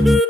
السلام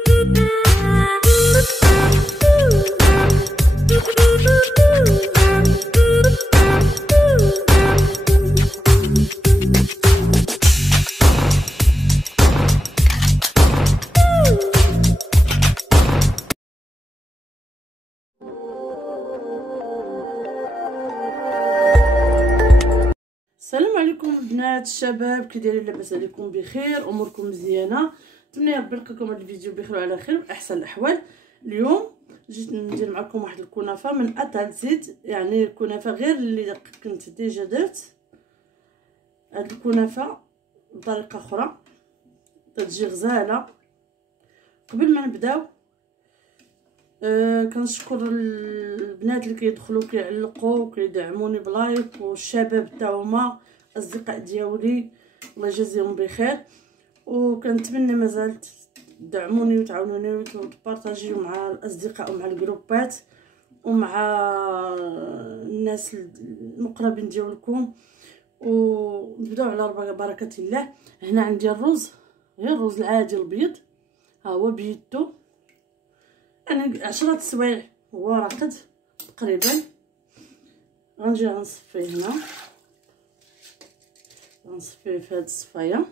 عليكم البنات الشباب، كي دايرين؟ لاباس عليكم؟ بخير، اموركم مزيانه؟ نتمنى ربي يلقاكم هذا الفيديو بخير وعلى خير واحسن الاحوال. اليوم جيت ندير معكم واحد الكنافه من اتعب زيت، يعني الكنافه غير اللي كنت ديجا درت. هاد الكنافه بطريقه اخرى تتجي غزاله. قبل ما نبداو كنشكر البنات اللي كيدخلوا كيعلقوا وكيدعموني بلايك، والشباب حتى هما اصدقاء ديالي الله يجازيهم بخير. وكنتمنى مازال تدعموني وتعاونوني وتبارطاجيو مع الاصدقاء ومع الجروبات ومع الناس المقربين ديالكم. ونبداو على بركه الله. هنا عندي الرز، غير الرز العادي الابيض، ها هو بيدو، يعني 10 سوايع هو راقد تقريبا. غنجي غنصفيه هنا، غنصفيه في هاد الصفايه،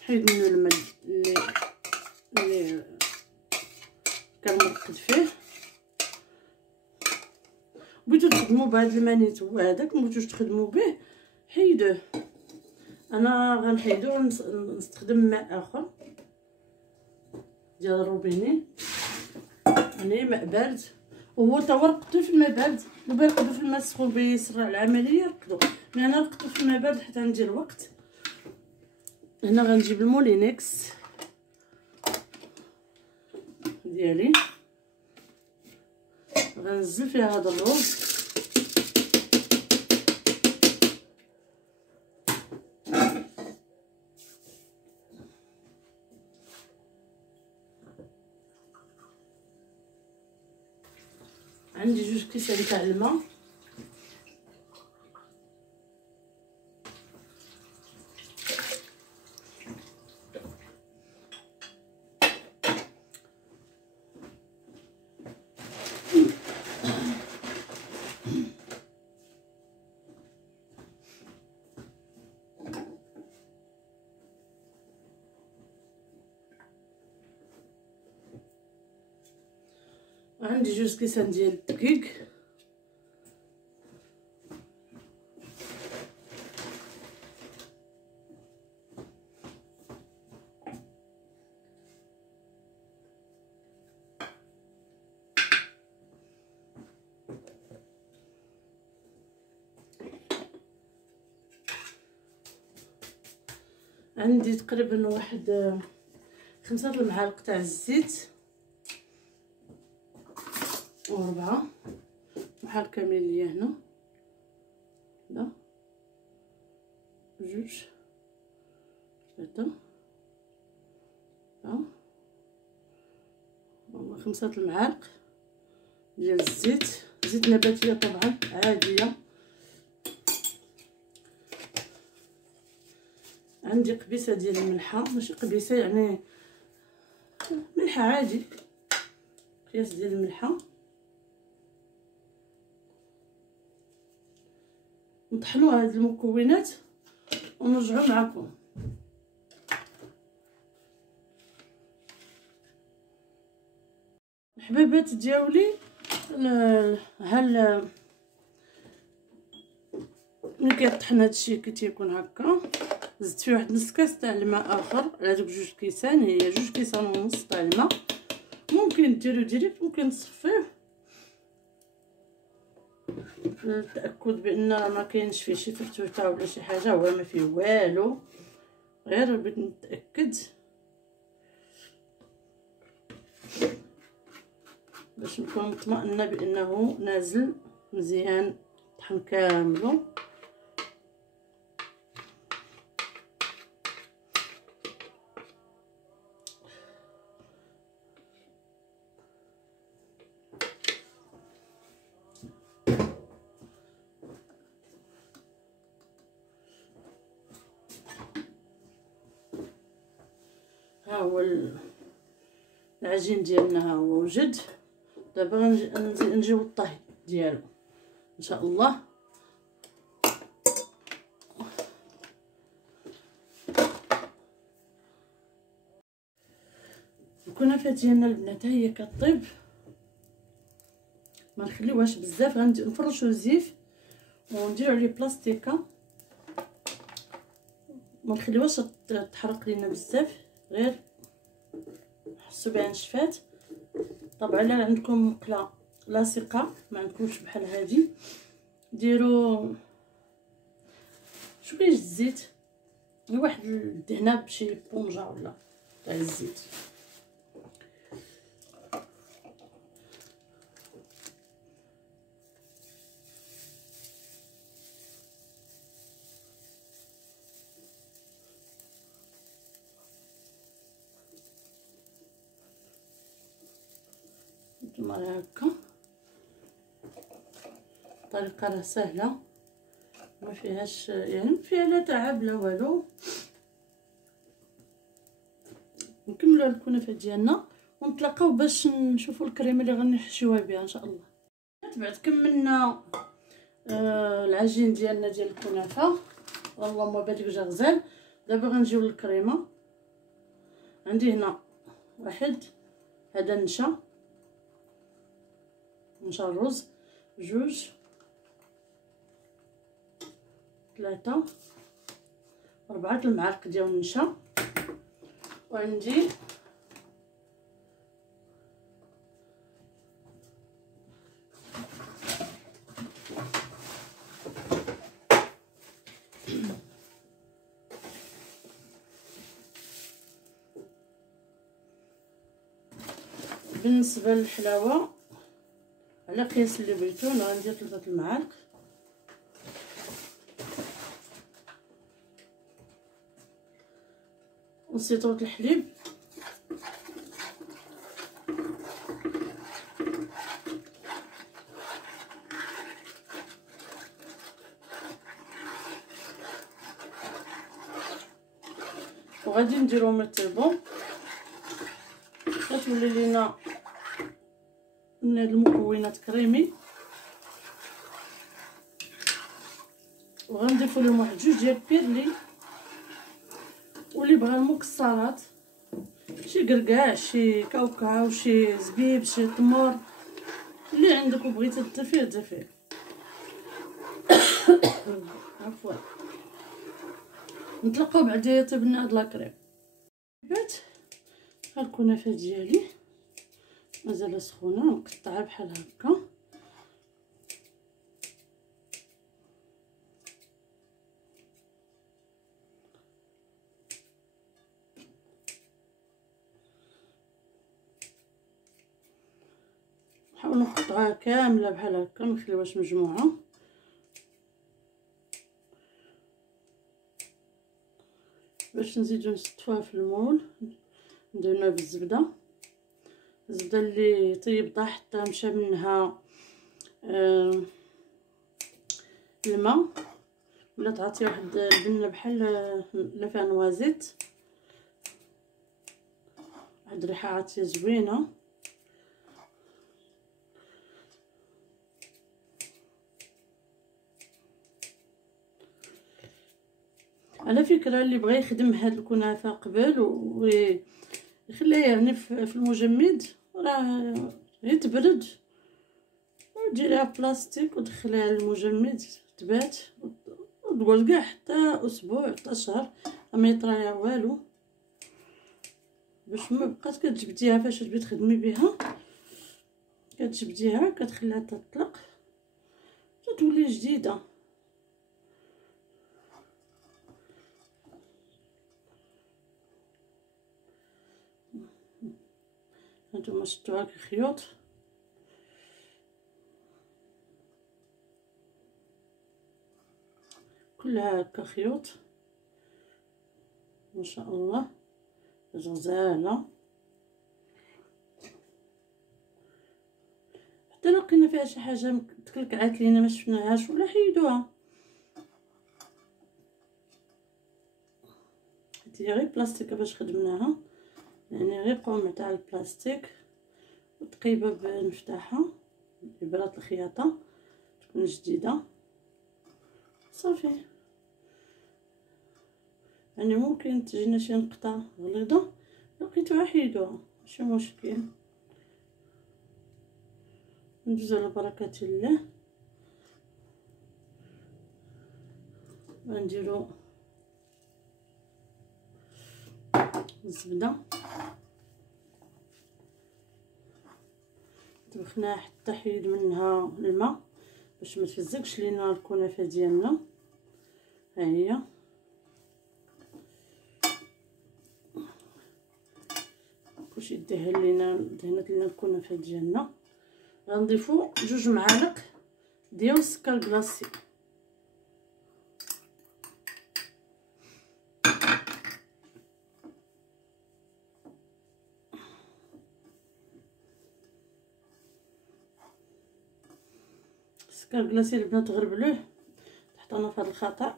نحيد منو الماء اللي كنرقد فيه. بغيتو تخدموا بهاد المانيت هو هذاك، مبغيتوش تخدموا به حيدوه. انا غنحيدو ونستخدم ماء اخر ديال الروبيني، يعني ماء بارد. وهو تا رقدو في الماء بارد، دابا يرقدو في الماء السخون بيسرع العمليه يرقدو، مي انا رقدو في الماء بارد حتى عندي الوقت. هنا غنجيب المولينكس ديالي، غنزل فيها هذا الرز، عندي 2 كيسان تاع الماء. عندي 2 كيسان ديال الدقيق، عندي تقريبا واحد 5 المعالق تاع الزيت، و4 بحال كاملين ليا هنا، لا 2 3 5 المعالق ديال الزيت، زيت نباتيه طبعا عاديه. عندي قبيصه ديال الملحه، ماشي قبيصه يعني ملحه عادي، قياس ديال الملحه. نطحنوا هاد المكونات ونرجعوا معكم. الحبيبات ديالي، هل ملي كيطحن هادشي كي تيكون هكا، زدت فيه واحد نص كاس تاع الماء اخر على دوك 2 كيسان، هي 2 كيسان ونص تاع الماء. ممكن ديرو ديريكت، ممكن تصفيه للتاكد بان ما كاينش فيه شي فرتوته ولا شي حاجه. هو ما فيه والو، غير بغيت نتاكد باش نكون مطمئنه بانه نازل مزيان طحن كامل. هو العجين ديالنا ها هو وجد. دابا نجيو للطهي ديالو ان شاء الله. الكنافه ديالنا البنات ها هي كطيب، ما نخليوهاش بزاف، غنفرشو الزيت ونديرو عليه بلاستيكه، ما نخليوهاش تحرق لينا بزاف، غير نحسو بها نشفات. طبعا الا عندكم مقله لاصقه ما عندكمش بحال هادي، ديروا شويه الزيت، واحد الدهنه بشي بونجا ولا تاع الزيت. نتوما هكا الطريقه راه سهله، ما فيهاش يعني ما فيها لا تعب لا والو. نكملوا الكنافه ديالنا ونتلاقاو باش نشوفوا الكريمه اللي غنحشيوها بها ان شاء الله. بعد كملنا العجين ديالنا ديال الكنافه، اللهم بارك جا غزال. دابا غنجيو للكريمه. عندي هنا واحد، هذا نشا الرز، جوج، 3، 4 المعالق ديال النشا. وعندي بالنسبه للحلاوه على قياس اللي بغيتو، انا غندير 3 المعالق. وسيطره الحليب، وغادي نديرو ميطيبون. غتولي لينا من هاد المكونات كريمي، وغنضيفو لهم واحد 2 ديال بيرلي. واللي بغى المكسرات، شي قرقاع، شي كاوكاو، شي زبيب، شي تمر، اللي عندك وبغيتي تضيفيه ضيفيه. عفوا. نتلاقاو بعد يطيب لنا هاد لاكريم. ها الكنافه ديالي مازال سخونه، نقطعها بحال هكا. نحاول نقطعها كامله بحال هكا، ما نخليوهاش مجموعه. باش نزيدو نستفوها في المول، ندهنوها بالزبده. الزبده اللي طيبتها حتى مشى منها الماء، ولا تعطي واحد البنه بحال لا فيها نوازيت، واحد الريحه عاطيه زوينه. على فكره اللي بغى يخدم هاد الكنافه قبل ويخليها يعني في المجمد، راه يتبرد وديريها بلاستيك ودخليها للمجمد تبات، وتقعد كاع حتى اسبوع حتى شهر ما يطرى والو، باش ما بقات كتجبديها فاش تبي تخدمي بها. كتجبديها كتخليها تطلق تتولي جديده. هانتوما شفتوا هاك الخيوط، كلها هكا خيوط ما شاء الله غزاله. حتى لو لقينا فيها شي حاجه تكلكعات لينا ما شفناهاش ولا حيدوها، هادي غير بلاستيكه باش خدمناها. يعني غير قمع تاع البلاستيك وتقيبه بمفتاحه ابره الخياطه تكون جديده صافي. يعني ممكن تجينا شي نقطه غليظه لقيتوها حيدوها ماشي مشكل. ندوزو على بركه الله ونديرو الزبده طبخناها حتى حيد منها الماء باش ما تفزكش لينا الكنافه ديالنا. ها هي كلشي دهنت لينا الكنافه ديالنا. غنضيفو 2 معالق ديال السكر كلاصي. السكر كلاصي البنات غربلوه تحطونا في هذا الخطا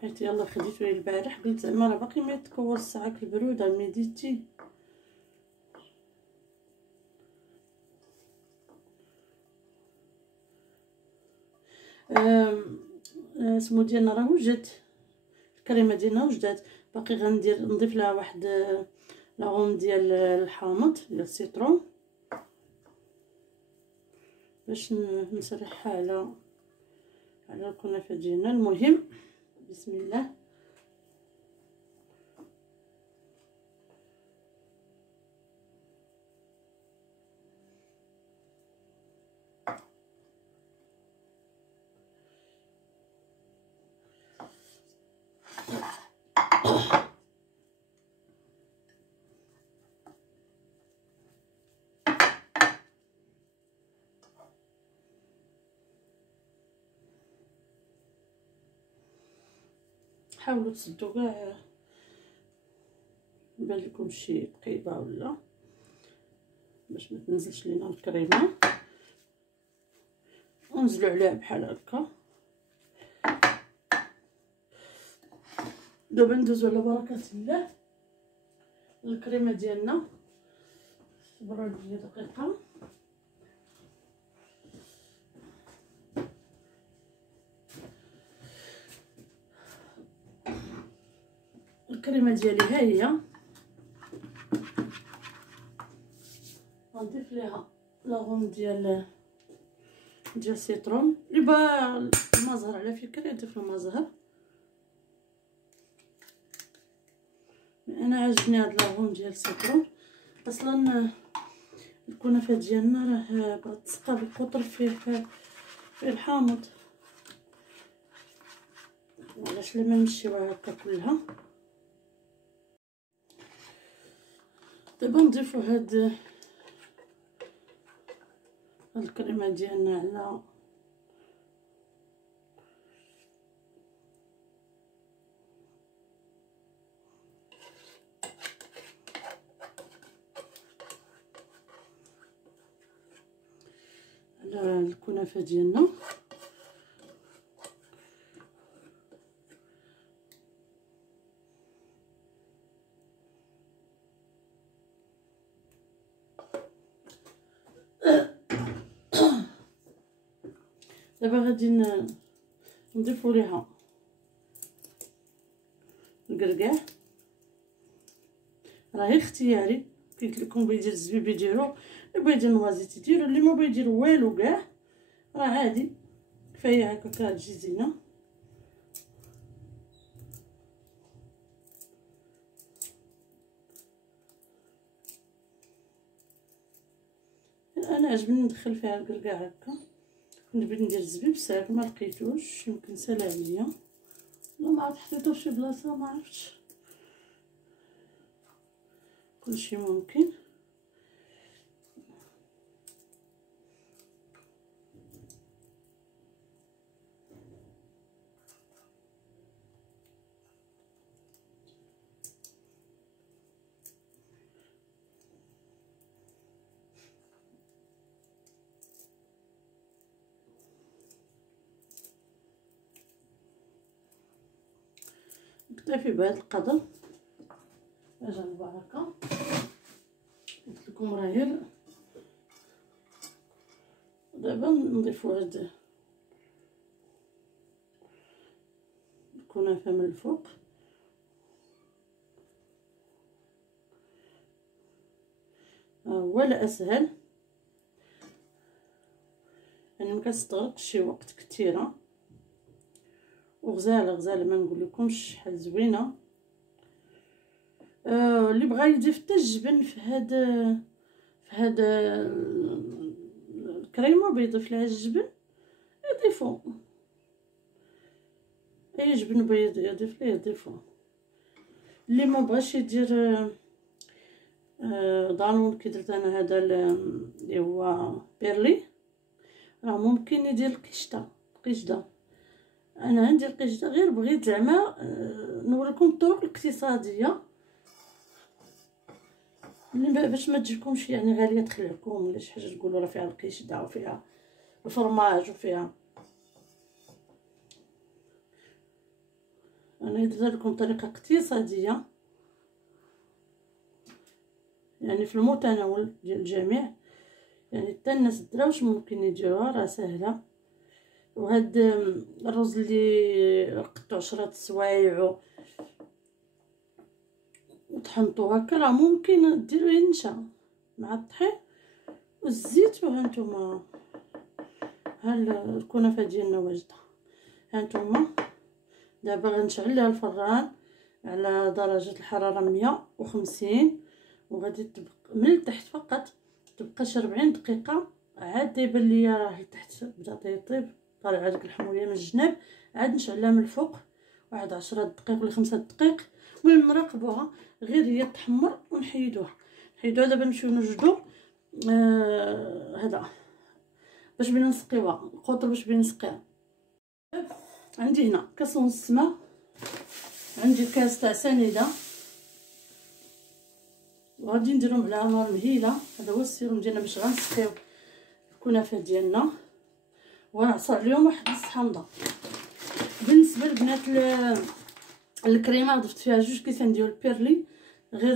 حيت يلا خديته البارح قلت زعما راه باقي ما يتكور الساعه البروده ميديتي. اسمو ديالنا راه وجد الكريمه ديالنا وجدات باقي نضيف لها واحد لاغوم ديال الحامض ديال السيترون باش نسرحها على الكنافه ديالنا. المهم بسم الله. حاولوا تسدوا كاع يبان لكم شي قيبه ولا باش ما تنزلش لينا الكريمه ونزلوا عليها بحال هكا. دابا ندوزو على بركه الله الكريمه ديالنا. صبروا لي دقيقه. الكريمه ديالي ها هي غنضيف ليها لاغوم ديال السيترون اللي با المزهر على فكره يضيف المزهر. انا عجبني هاد لاغوم ديال السيترون اصلا الكنافه ديالنا راه بغات تسقى بالقطر فيه الحامض علاش لا ما نمشيوها هكا كلها. دابا نضيفو هاد الكريمه ديالنا على الكنافه ديالنا. دابا غادي نضيفو ليها الكركاع راه اختياري قلت لكم بغا يدير الزبيب يديرو اللي بغا يدير النوازيت يديرو اللي ما بغا يدير والو كاع راه عادي كفايه هكا كتجي زينه. انا عجبني ندخل فيها الكركاع هكا. كنت بغيت ندير الزبيب ساهل ما لقيتوش يمكن سال عليا ولا ما عرفت حطيتو فشي بلاصه ما عرفتش كلشي ممكن. نكتفي بهذا القدر اجا البركه. قلت لكم راه غير دابا نضيفو هاد الكنافه من الفوق. ولا اسهل يعني ما كتستغرقش شي وقت كثيره وغزاله غزاله ما نقول لكمش شحال زوينه. اللي بغى يضيف حتى الجبن في هاد الكريمه بيضيف لها الجبن يضيفو، اي جبن بيض يضيف ليه يضيفو. اللي ما بغاش يدير دانون كي درت انا هذا اللي هو بيرلي راه ممكن يدير القشده. انا عندي القشده غير بغيت زعما نوريكم الطرق الاقتصاديه اللي باش ما تجيكمش يعني غاليه تخلعكم ولا شي حاجه تقولوا راه فيها القشده وفيها الفرماج وفيها. انا درت لكم طريقه اقتصاديه يعني في المتناول ديال الجميع، يعني حتى الناس الدراوش ممكن يديروها راه سهله. وهاد الرز اللي رقدتو 10 سوايع وطحنتو هكا راه ممكن ديروه ينشا مع الطحين والزيت. وهانتوما ها الكنافه ديالنا واجده. هانتوما دابا غنشعل لها الفران على درجه الحراره 150 وغادي تبقى من التحت فقط تبقاش 40 دقيقه. عاد يبان ليا راه لتحت بدا تيطيب، طالع هذيك الحموضيه من الجناب، عاد نشعلها من الفوق واحد 10 دقائق ولا 5 دقائق المهم نراقبوها غير هي تحمر ونحيدوها. دابا نمشيو نوجدو هذا باش بينا نسقيوها القطر باش بينا نسقيها. عندي هنا كاس ونص ماء، عندي كاس تاع سنيده وغادي نديرهم على نار مهيله. هذا هو السيروم ديالنا باش غنسقيو الكنافه ديالنا ونعصر عليهم واحد نص حامضه. بالنسبه لبنات الكريمه ضفت فيها 2 كيسان ديال البيرلي، غير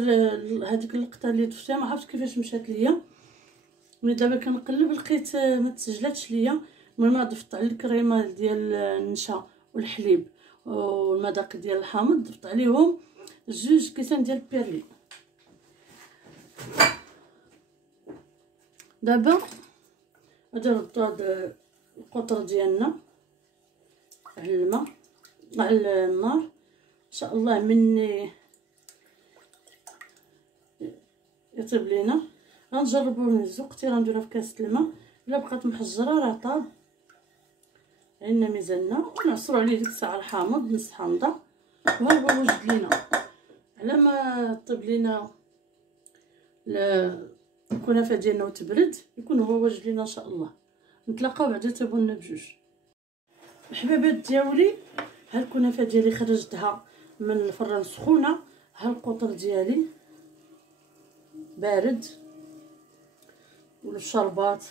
هذيك اللقطه اللي ضفتها ما عرفتش كيفاش مشات ليا. ملي دابا كنقلب لقيت ما تسجلاتش ليا. المهم ضفت على الكريمه ديال النشا والحليب والمذاق ديال الحامض ضفت عليهم 2 كيسان ديال البيرلي. دابا غادي نردو هاد القطر ديالنا على الماء على النار ان شاء الله. مني يطيب لينا غنجربو نهزو قطيره نديرها في كاسه الماء، الا بقات محجره راه طاب عندنا ميزاننا. ونعصرو عليه ديك الساعه الحامض نص حامضه وها هو وجد لينا. على ما طيب لينا الكنافه ديالنا وتبرد يكون هو واجد لينا ان شاء الله. نتلاقاو بعدا يطيبوا لنا بجوج. الحبابات ديالي ها الكنافه ديالي خرجتها من الفران سخونه، ها القطر ديالي بارد والشربات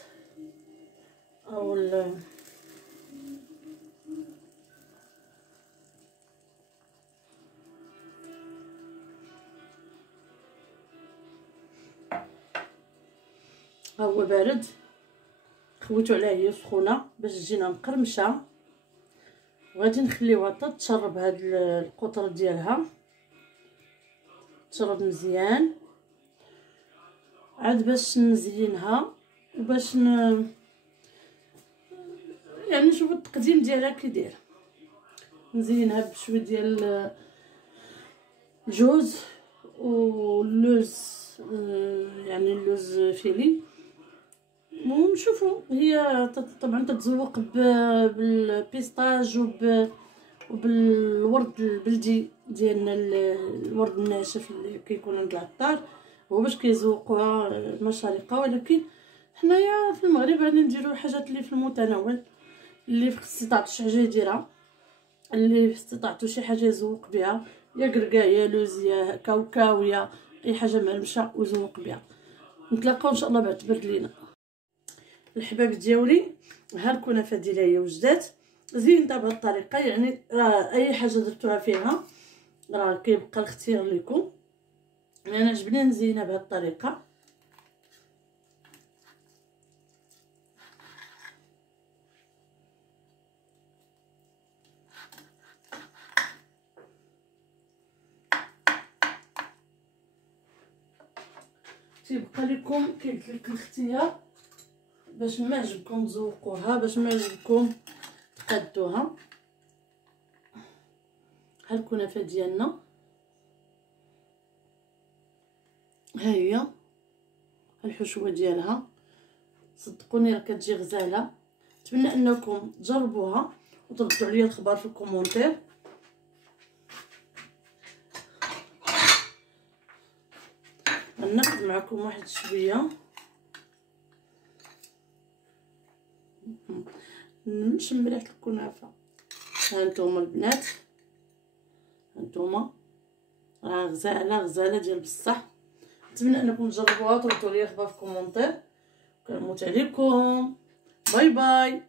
او ها هو بارد خويتو عليها هي سخونه باش تجينا مقرمشه. وغادي نخليوها حتى تشرب هاد القطر ديالها تشرب مزيان عاد باش نزينها وباش يعني نشوف التقديم ديالها كي داير. نزينها بشويه ديال الجوز واللوز يعني اللوز فيلي ونشوفوا. هي طبعا تتذوق بالبيستاج وبالورد البلدي ديالنا الورد الناشف اللي كيكون عند العطار هو باش كيزوقوها مشارقه. ولكن حنايا في المغرب غادي نديروا الحاجات اللي في المتناول اللي في استطاعته شي حاجه يديرها، اللي في استطاعته شي حاجه يزوق بها، يا كركاع يا لوز يا كاوكاو يا اي حاجه مهرمشه ويزوق بها. نتلاقاو ان شاء الله بعد تبرد لينا. الحباب ديالي ها الكنافه ديالها هي وجدات زينتها بهذه الطريقه. يعني راه اي حاجه درتوها فيها راه كيبقى الاختيار لكم. انا عجبني نزينها بهذه الطريقه. تيبقى لكم كيقلت لك الاختيار باش ما عجبكم تزوقوها، باش ما عجبكم تقادوها. ها الكنافه ديالنا ها هي الحشوه ديالها، صدقوني راه كتجي غزاله. نتمنى انكم تجربوها وتردوا عليا الخبر في الكومونتير. غناخذ معكم واحد شويه نشم ريحه الكنافه. ها نتوما البنات، ها نتوما راه غزاله غزاله ديال بصح. نتمنى انكم تجربوها وتردوا لي الخبر في الكومونتير. كنموت عليكم. باي باي.